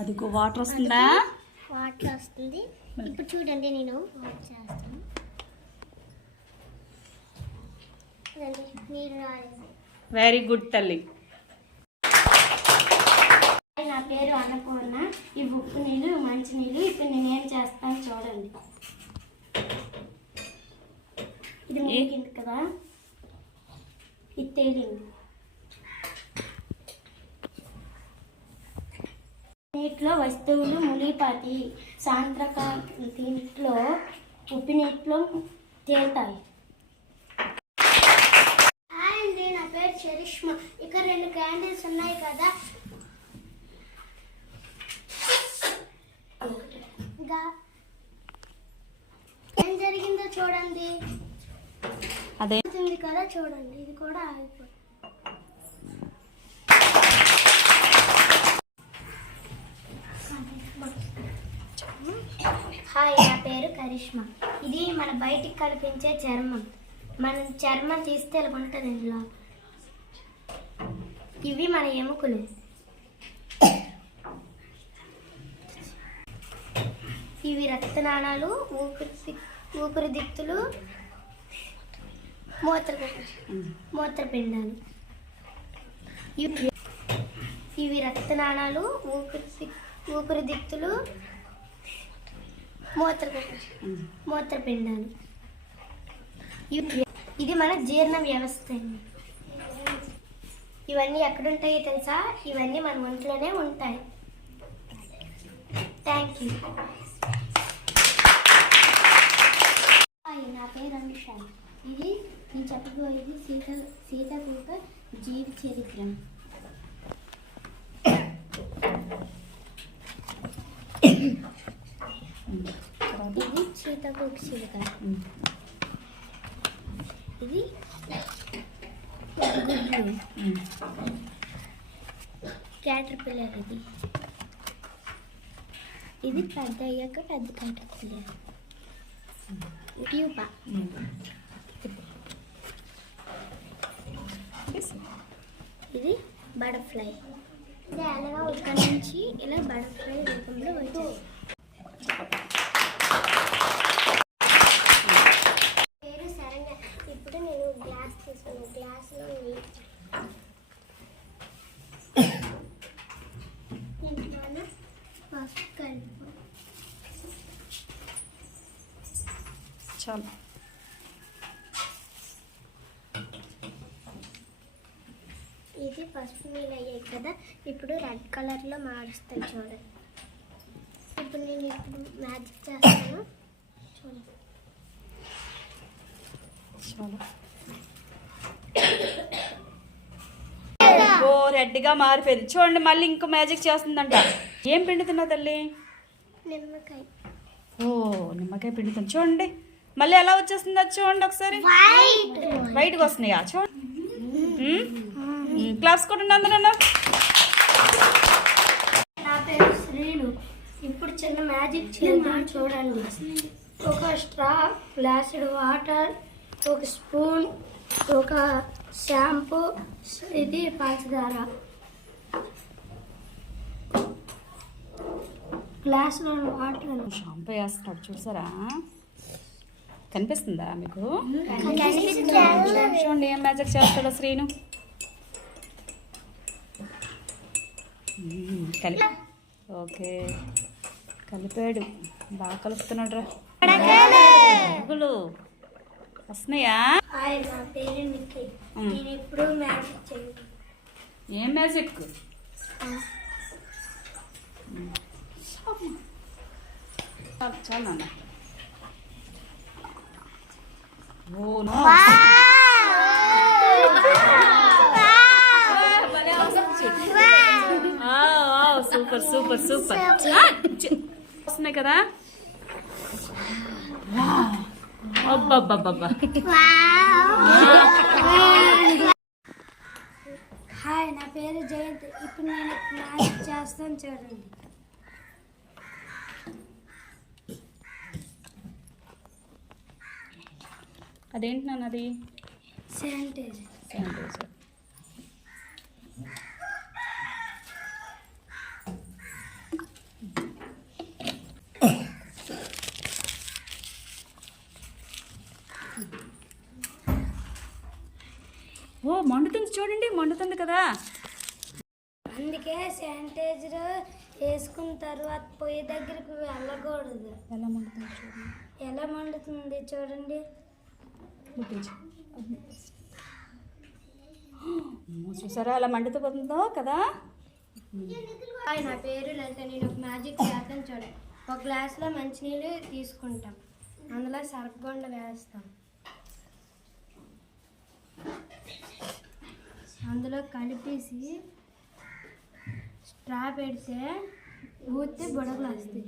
అదిగో వాటర్ వస్తుందా? వాటర్ వస్తుంది. ఇప్పుడు చూడండి నేను చేస్తాను. నీరు రాలేదు. వెరీ గుడ్ తల్లి. నా పేరు అన్నపూర్ణ. ఈ ఉప్పు నీళ్ళు మంచి నీళ్ళు. ఇప్పుడు నేను ఏం చేస్తాను చూడండి. ఇది మునిగింది కదా, ఇది తేలింది. నీటిలో వస్తువులు మునిగిపోతాయి. సాయంత్రక దీంట్లో ఉప్పు నీటిలో తేలుతాయి. హాయ్ అండి, నా పేరు చరిష్మా. ఇక్కడ 2 క్యాండిల్స్ ఉన్నాయి కదా, ఏం జరిగిందో చూడండి. అదే కదా చూడండి, ఇది కూడా ఆగిపోతుంది. హాయ్, నా పేరు కరిష్మా. ఇది మన బయటికి కనిపించే చర్మం. మనం చర్మం తీస్తే ఇలా ఉంటుంది ఇందులో. ఇవి మన ఎముకలు. ఇవి రక్తనాళాలు, ఊపిరితిత్తులు, మూత్రపిండాలు. ఇవి రక్తనాళాలు, ఊపిరితిత్తులు, మూత్రపిండాలు. ఇది మన జీర్ణ వ్యవస్థ. ఇవన్నీ ఎక్కడుంటాయో తెలుసా? ఇవన్నీ మన ఒంట్లోనే ఉంటాయి. Thank you. నా పేరు అనుష. ఇది నేను చెప్పబోయేది సీతాకోక జీవి చరిత్ర. ఇది సీతాకోక చిలుక. ఇది గుడ్లు, క్యాటర్పిల్లర్. ఇది పెద్ద అయ్యాక పెద్ద క్యాటర్పిల్లర్. ట్యూబా. ఇది బటర్ఫ్లై. ఇది అలాగా ఇక్కడ నుంచి ఇలా బటర్ఫ్లై రూపంలో వచ్చాయి. పేరు సరంగా. ఇప్పుడు నేను గ్లాస్ తీసుకున్నాను. గ్లాస్లో ఫస్ట్ కలుపు. చాలు. ఇది పసుపు నీళ్ళు అయ్యాయి కదా, ఇప్పుడు రెడ్ కలర్లో మారుస్తాను చూడండి. ఇప్పుడు నేను మ్యాజిక్ చేస్తాను చూడండి. ఓ రెడ్గా మారిపోయింది చూడండి. మళ్ళీ ఇంకో మ్యాజిక్ చేస్తుందంట. ఏం పిండుతున్నావు తల్లి? నిమ్మకాయ. ఓ నిమ్మకాయ పిండుతుంది చూడండి. మళ్ళీ ఎలా వచ్చేస్తుంది అది చూడండి ఒకసారి. బయటకు వస్తున్నాయా చూడండి. క్లాస్ కూడా అందరూ. నా పేరు శ్రీను. ఇప్పుడు చిన్న మ్యాజిక్ చేద్దాం చూడండి. ఒక స్ట్రా, గ్లాసుడ్ వాటర్, ఒక స్పూన్, ఒక షాంపూ, ఇది పంచదార. గ్లాసులో వాటర్. షాంపూ వేస్తున్నాడు చూసారా? కనిపిస్తుందా మీకు? చూడండి ఏం మ్యాజిక్ చేస్తాడో శ్రీను. ఓకే కలిపాడు. బాగా కలుపుతున్నాడు రా. పురుగులు వస్తున్నాయా? నా పేరు నిక్కి. నేను ఇప్పుడు మ్యాజిక్ చేయాలి. ఏం మ్యాజిక్? చాలు నాన్న. Oh no. Super super super. వస్తున్నాయి కదా. అబ్బబ్బబ్బబ్బా. హాయ్, నా పేరు జయంత్. ఇప్పుడు నేను మ్యాజిక్ చేస్తాను చూడండి. అదేంటి నాన్న? అది శానిటైజర్. శానిటైజర్. ఓ మండుతుంది చూడండి, మండుతుంది కదా. అందుకే శానిటైజర్ వేసుకున్న తర్వాత పొయ్యి దగ్గరికి వెళ్ళకూడదు. ఎలా మండుతుంది చూడండి. ఎలా మండుతుంది చూడండి. ముట్టించు. అమ్మో, చూసారా ఎలా మండుతుందో కదా. హాయ్, నా పేరు లలిత. నేను ఒక మ్యాజిక్ చేస్తాను చూడండి. ఒక గ్లాస్లో మంచినీళ్ళు తీసుకుంటాం, అందులో సర్పగుండ వేస్తాం, అందులో కలిపేసి స్ట్రా పెడితే ఊస్తే బుడగలు వస్తాయి.